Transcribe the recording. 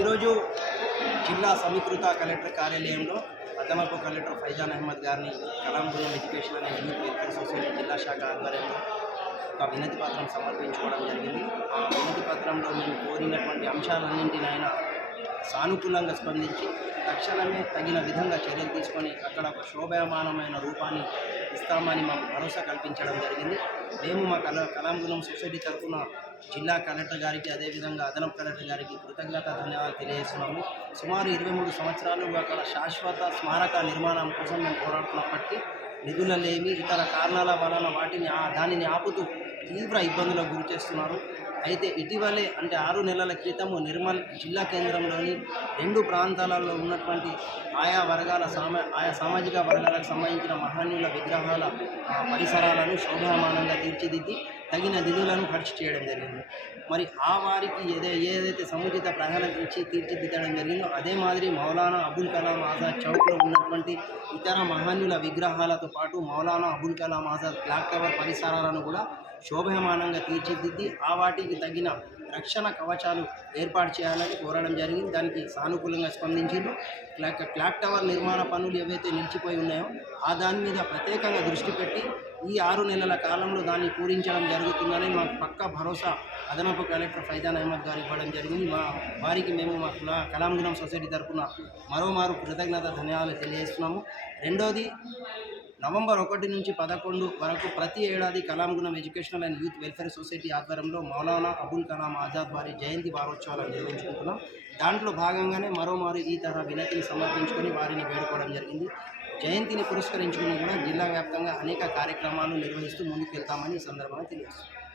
ఈరోజు జిల్లా సమీకృత కలెక్టర్ కార్యాలయంలో అద్దమపు కలెక్టర్ ఫైజాన్ అహ్మద్ గారిని కలాంగులం education and youth welfare society జిల్లా శాఖ ఆధ్వర్యంలో ఒక వినతి పత్రం సమర్పించుకోవడం జరిగింది. ఆ వినతి పత్రంలో మేము కోరినటువంటి అంశాలన్నింటిని ఆయన సానుకూలంగా స్పందించి తక్షణమే తగిన విధంగా చర్యలు తీసుకొని అక్కడ ఒక శోభాయమానమైన రూపాన్ని ఇస్తామని మాకు భరోసా కల్పించడం జరిగింది. మేము మా కల కలాంగులం సొసైటీ తరఫున జిల్లా కలెక్టర్ గారికి అదేవిధంగా అదనపు కలెక్టర్ గారికి కృతజ్ఞత ధన్యవాదాలు తెలియజేస్తున్నాము సుమారు ఇరవై మూడు సంవత్సరాలుగా అక్కడ శాశ్వత స్మారక నిర్మాణం కోసం మేము పోరాడుతున్నప్పటికీ నిధుల లేమి ఇతర కారణాల వలన వాటిని ఆ- దానిని ఆపుతూ తీవ్ర ఇబ్బందులకు గురి చేస్తున్నారు. అయితే ఇటీవలే అంటే ఆరు నెలల క్రితము నిర్మల్ జిల్లా కేంద్రంలోని రెండు ప్రాంతాలలో ఉన్నటువంటి ఆయా వర్గాల సామా ఆయా సామాజిక వర్గాలకు సంబంధించిన మహనీయుల విగ్రహాల పరిసరాలను శోభామానంగా తీర్చిదిద్ది తగిన నిధులను ఖర్చు చేయడం జరిగింది. మరి ఆ వారికి ఏదే ఏదైతే సముచిత ప్రాధాన్యత ఇచ్చి తీర్చిదిద్దడం జరిగిందో అదే మాదిరి మౌలానా అబుల్ కలాం ఆజాద్ చౌక్లో ఉన్నటువంటి ఇతర మహనీయుల విగ్రహాలతో పాటు మౌలానా అబుల్ కలాం ఆజాద్ బ్లాక్ టవర్ పరిసరాలను కూడా శోభమానంగా తీర్చిదిద్ది ఆ వాటి వారికి తగిన రక్షణ కవచాలు ఏర్పాటు చేయాలని కోరడం జరిగింది. దానికి సానుకూలంగా స్పందించిండ్రు. క్లాక్ క్లాక్ టవర్ నిర్మాణ పనులు ఏవైతే నిలిచిపోయి ఉన్నాయో ఆ దాని మీద ప్రత్యేకంగా దృష్టి పెట్టి ఈ ఆరు నెలల కాలంలో దాన్ని పూరించడం జరుగుతుందని మాకు పక్క భరోసా అదనపు కలెక్టర్ ఫైజాన్ అహ్మద్ గారు ఇవ్వడం జరిగింది. మా వారికి మేము మా కుల కలాంగులం సొసైటీ తరఫున మరోమారు కృతజ్ఞత ధన్యవాదాలు తెలియజేస్తున్నాము. రెండోది నవంబర్ ఒకటి నుంచి పదకొండు వరకు ప్రతి ఏడాది కలాంగుణం educational and youth welfare society ఆధ్వర్యంలో మౌలానా అబుల్ కలాం ఆజాద్ వారి జయంతి వారోత్సవాలను నిర్వహించుకుంటున్నాం. దాంట్లో భాగంగానే మరోమారు ఈ తరహా వినతిని సమర్పించుకొని వారిని వేడుకోవడం జరిగింది. జయంతిని పురస్కరించుకుని కూడా జిల్లా వ్యాప్తంగా అనేక కార్యక్రమాలు నిర్వహిస్తూ ముందుకు వెళ్తామని ఈ సందర్భంగా తెలియజేస్తుంది